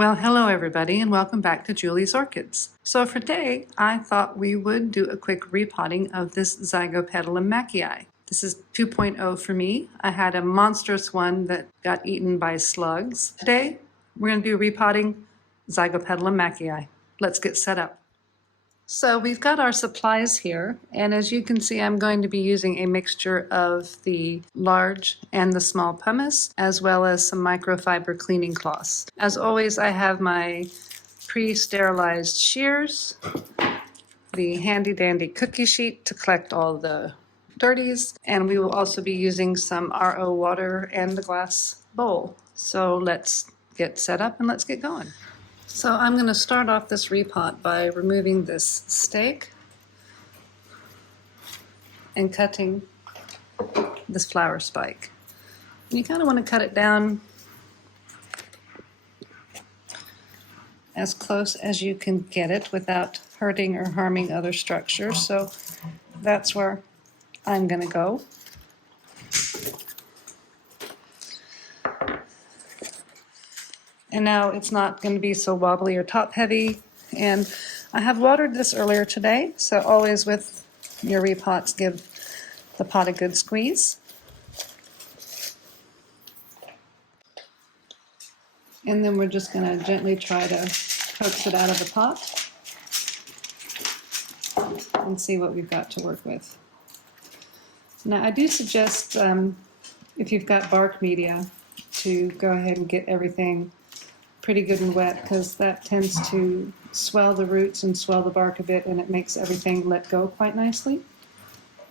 Well, hello everybody and welcome back to Julie's Orchids. So for today, I thought we would do a quick repotting of this Zygopetalum mackayi. This is 2.0 for me. I had a monstrous one that got eaten by slugs. Today, we're going to do repotting Zygopetalum mackayi. Let's get set up. So we've got our supplies here, and as you can see, I'm going to be using a mixture of the large and the small pumice, as well as some microfiber cleaning cloths. As always, I have my pre-sterilized shears, the handy-dandy cookie sheet to collect all the dirties, and we will also be using some RO water and the glass bowl. So let's get set up and let's get going. So I'm going to start off this repot by removing this stake and cutting this flower spike. And you kind of want to cut it down as close as you can get it without hurting or harming other structures. So that's where I'm going to go. And now it's not going to be so wobbly or top heavy. And I have watered this earlier today, so always with your repots, give the pot a good squeeze. And then we're just going to gently try to coax it out of the pot and see what we've got to work with. Now I do suggest, if you've got bark media, to go ahead and get everything pretty good and wet, because that tends to swell the roots and swell the bark a bit, and it makes everything let go quite nicely.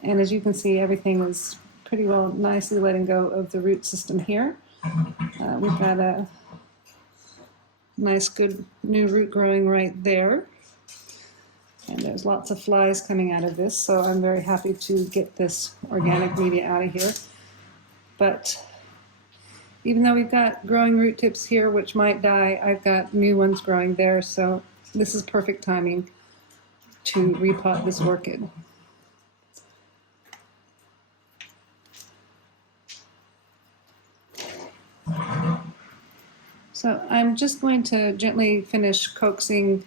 And as you can see, everything is pretty well nicely letting go of the root system here. We've got a nice good new root growing right there, and there's lots of flies coming out of this, so I'm very happy to get this organic media out of here. But even though we've got growing root tips here which might die, I've got new ones growing there, so this is perfect timing to repot this orchid. So I'm just going to gently finish coaxing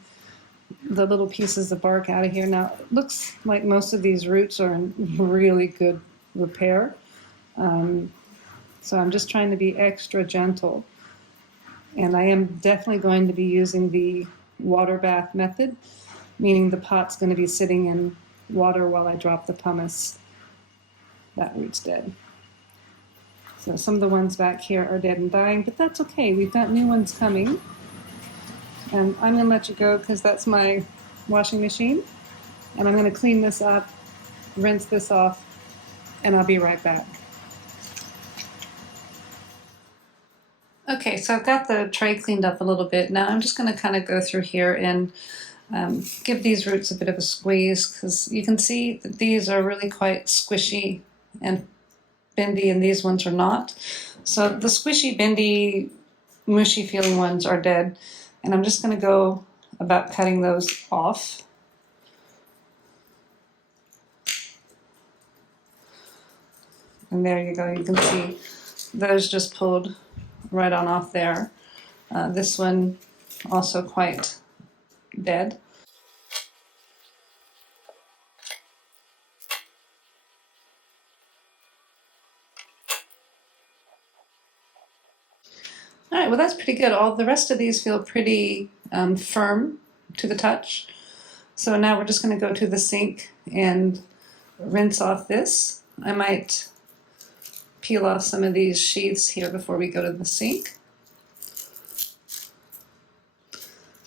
the little pieces of bark out of here. Now it looks like most of these roots are in really good repair. So I'm just trying to be extra gentle. And I am definitely going to be using the water bath method, meaning the pot's going to be sitting in water while I drop the pumice. That root's dead. So some of the ones back here are dead and dying, but that's okay. We've got new ones coming. And I'm going to let you go because that's my washing machine. And I'm going to clean this up, rinse this off, and I'll be right back. Okay, so I've got the tray cleaned up a little bit. Now I'm just going to kind of go through here and give these roots a bit of a squeeze, because you can see that these are really quite squishy and bendy, and these ones are not. So the squishy, bendy, mushy feeling ones are dead, and I'm just going to go about cutting those off. And there you go, you can see those just pulled right on off there. This one also quite dead. All right, well that's pretty good. All the rest of these feel pretty firm to the touch. So now we're just going to go to the sink and rinse off this. I might peel off some of these sheaths here before we go to the sink.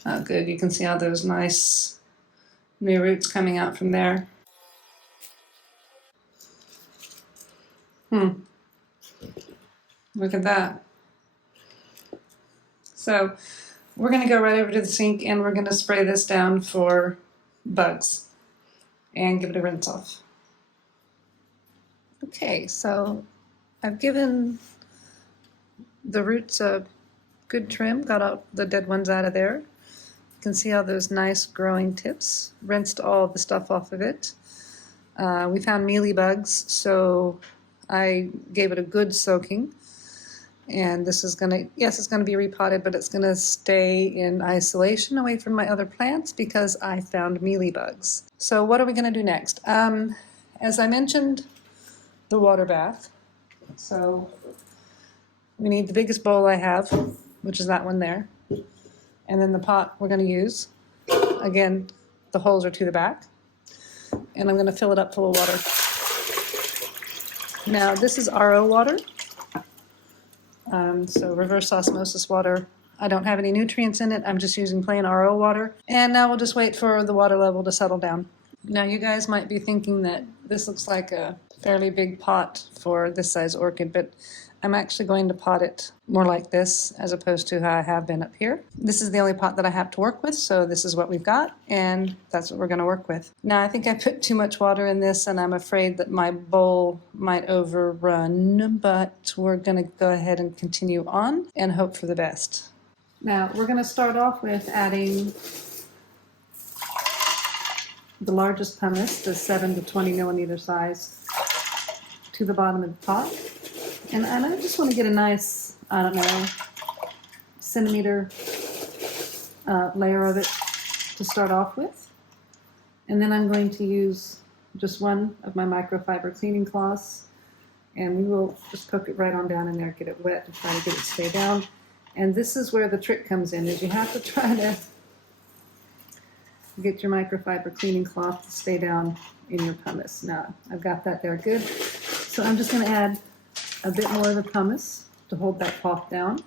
Oh, good, you can see all those nice new roots coming out from there. Look at that. So we're going to go right over to the sink and we're going to spray this down for bugs and give it a rinse off. Okay, so I've given the roots a good trim, got out the dead ones out of there. You can see all those nice growing tips, rinsed all the stuff off of it. We found mealybugs, so I gave it a good soaking. And this is gonna, yes, it's gonna be repotted, but it's gonna stay in isolation away from my other plants because I found mealybugs. So what are we gonna do next? As I mentioned, the water bath. So we need the biggest bowl I have, which is that one there. And then the pot we're gonna use. Again, the holes are to the back. And I'm gonna fill it up full of water. Now this is RO water. So reverse osmosis water. I don't have any nutrients in it. I'm just using plain RO water. And now we'll just wait for the water level to settle down. Now you guys might be thinking that this looks like a fairly big pot for this size orchid, but I'm actually going to pot it more like this as opposed to how I have been up here. This is the only pot that I have to work with, so this is what we've got, and that's what we're going to work with. Now I think I put too much water in this, and I'm afraid that my bowl might overrun, but we're going to go ahead and continue on and hope for the best. Now we're going to start off with adding the largest pumice, the 7 to 20 millimeter size, to the bottom of the pot. And I just want to get a nice, I don't know, centimeter layer of it to start off with. And then I'm going to use just one of my microfiber cleaning cloths, and we will just poke it right on down in there, get it wet to try to get it to stay down. And this is where the trick comes in, is you have to try to get your microfiber cleaning cloth to stay down in your pumice. Now, I've got that there good. So I'm just going to add a bit more of the pumice to hold that cloth down.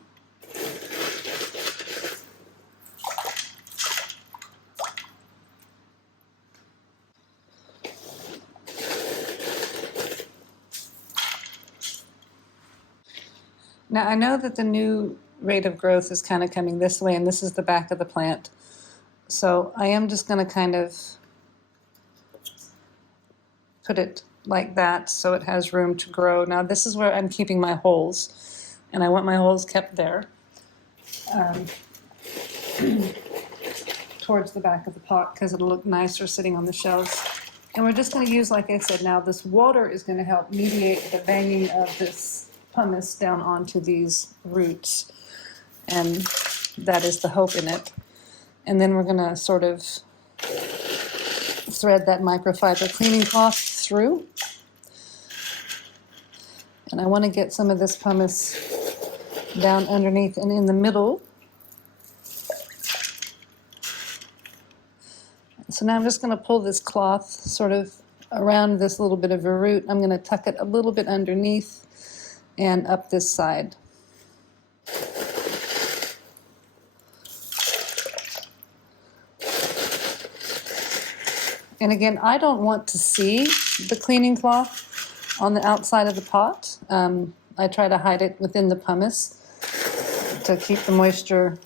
Now I know that the new rate of growth is kind of coming this way, and this is the back of the plant. So I am just going to kind of put it like that so it has room to grow. Now this is where I'm keeping my holes, and I want my holes kept there towards the back of the pot because it'll look nicer sitting on the shelves. And we're just going to use, like I said, now this water is going to help mediate the banging of this pumice down onto these roots, and that is the hope in it. And then we're going to sort of thread that microfiber cleaning cloth through. And I want to get some of this pumice down underneath and in the middle. So now I'm just going to pull this cloth sort of around this little bit of a root. I'm going to tuck it a little bit underneath and up this side. And again, I don't want to see the cleaning cloth on the outside of the pot. I try to hide it within the pumice to keep the moisture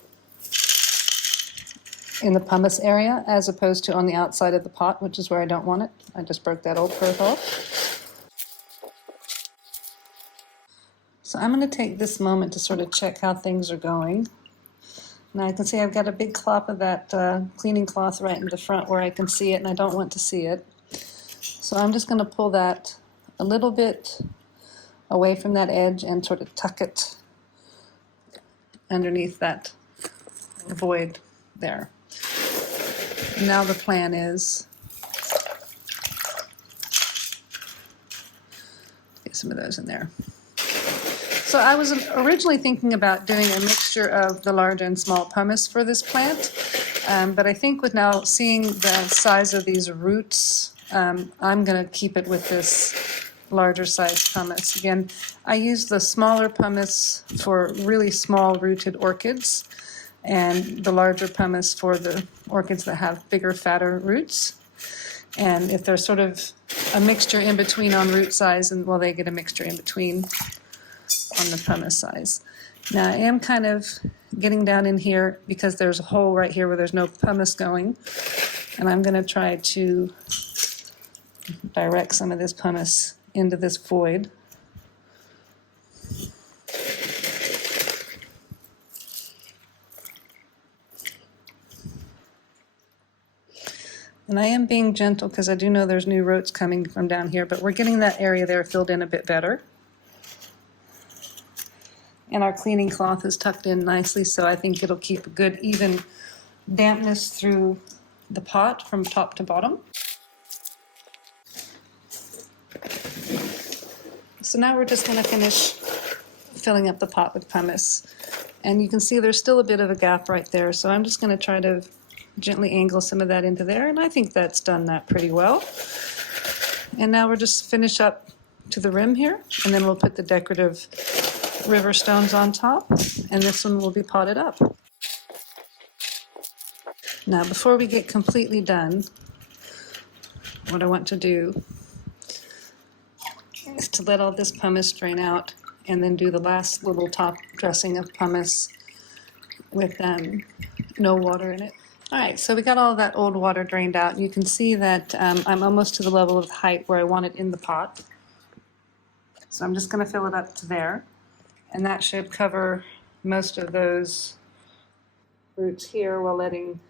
in the pumice area as opposed to on the outside of the pot, which is where I don't want it. I just broke that old Perth off. So I'm going to take this moment to sort of check how things are going. Now I can see I've got a big clop of that cleaning cloth right in the front where I can see it, and I don't want to see it. So I'm just going to pull that a little bit away from that edge and sort of tuck it underneath that void there. And now the plan is get some of those in there. So I was originally thinking about doing a mixture of the large and small pumice for this plant, but I think with now seeing the size of these roots, I'm going to keep it with this larger size pumice. Again, I use the smaller pumice for really small rooted orchids, and the larger pumice for the orchids that have bigger, fatter roots. And if they're sort of a mixture in between on root size, and well, they get a mixture in between on the pumice size. Now I am kind of getting down in here because there's a hole right here where there's no pumice going, and I'm going to try to direct some of this pumice into this void. And I am being gentle because I do know there's new roots coming from down here, but we're getting that area there filled in a bit better. And our cleaning cloth is tucked in nicely, so I think it'll keep a good even dampness through the pot from top to bottom. So now we're just going to finish filling up the pot with pumice. And you can see there's still a bit of a gap right there, so I'm just going to try to gently angle some of that into there, and I think that's done that pretty well. And now we'll just finish up to the rim here, and then we'll put the decorative river stones on top, and this one will be potted up. Now before we get completely done, what I want to do is to let all this pumice drain out and then do the last little top dressing of pumice with no water in it. All right, so we got all that old water drained out. You can see that I'm almost to the level of the height where I want it in the pot. So I'm just going to fill it up to there, and that should cover most of those roots here while letting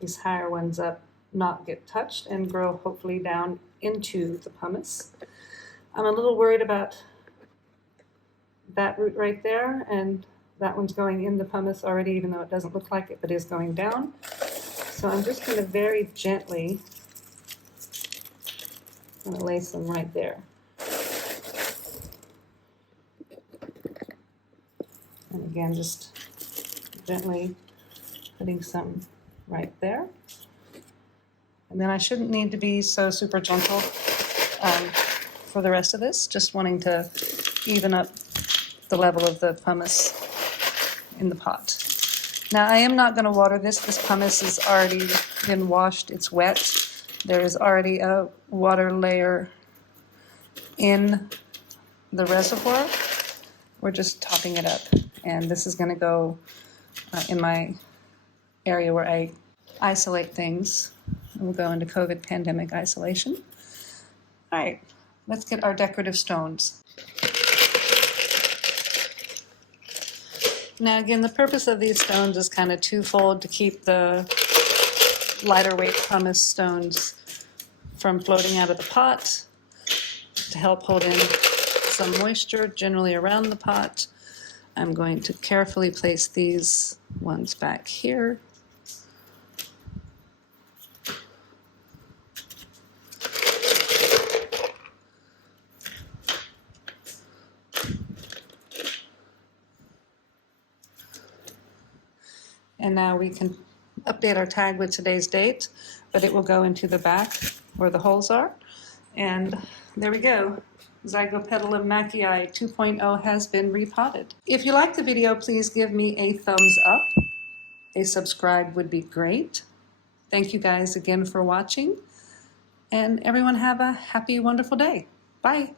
these higher ones up not get touched and grow hopefully down into the pumice. I'm a little worried about that root right there, and that one's going in the pumice already, even though it doesn't look like it, but is going down. So I'm just going to very gently place them right there. And again, just gently putting some right there. And then I shouldn't need to be so super gentle for the rest of this, just wanting to even up the level of the pumice in the pot. Now I am not going to water this. This pumice has already been washed. It's wet. There is already a water layer in the reservoir. We're just topping it up. And this is going to go in my area where I isolate things. We'll go into COVID pandemic isolation. All right, let's get our decorative stones. Now again, the purpose of these stones is kind of twofold: to keep the lighter weight pumice stones from floating out of the pot, to help hold in some moisture generally around the pot. I'm going to carefully place these ones back here. And now we can update our tag with today's date, but it will go into the back where the holes are. And there we go. Zygopetalum mackayi 2.0 has been repotted. If you like the video, please give me a thumbs up. A subscribe would be great. Thank you guys again for watching. And everyone have a happy, wonderful day. Bye.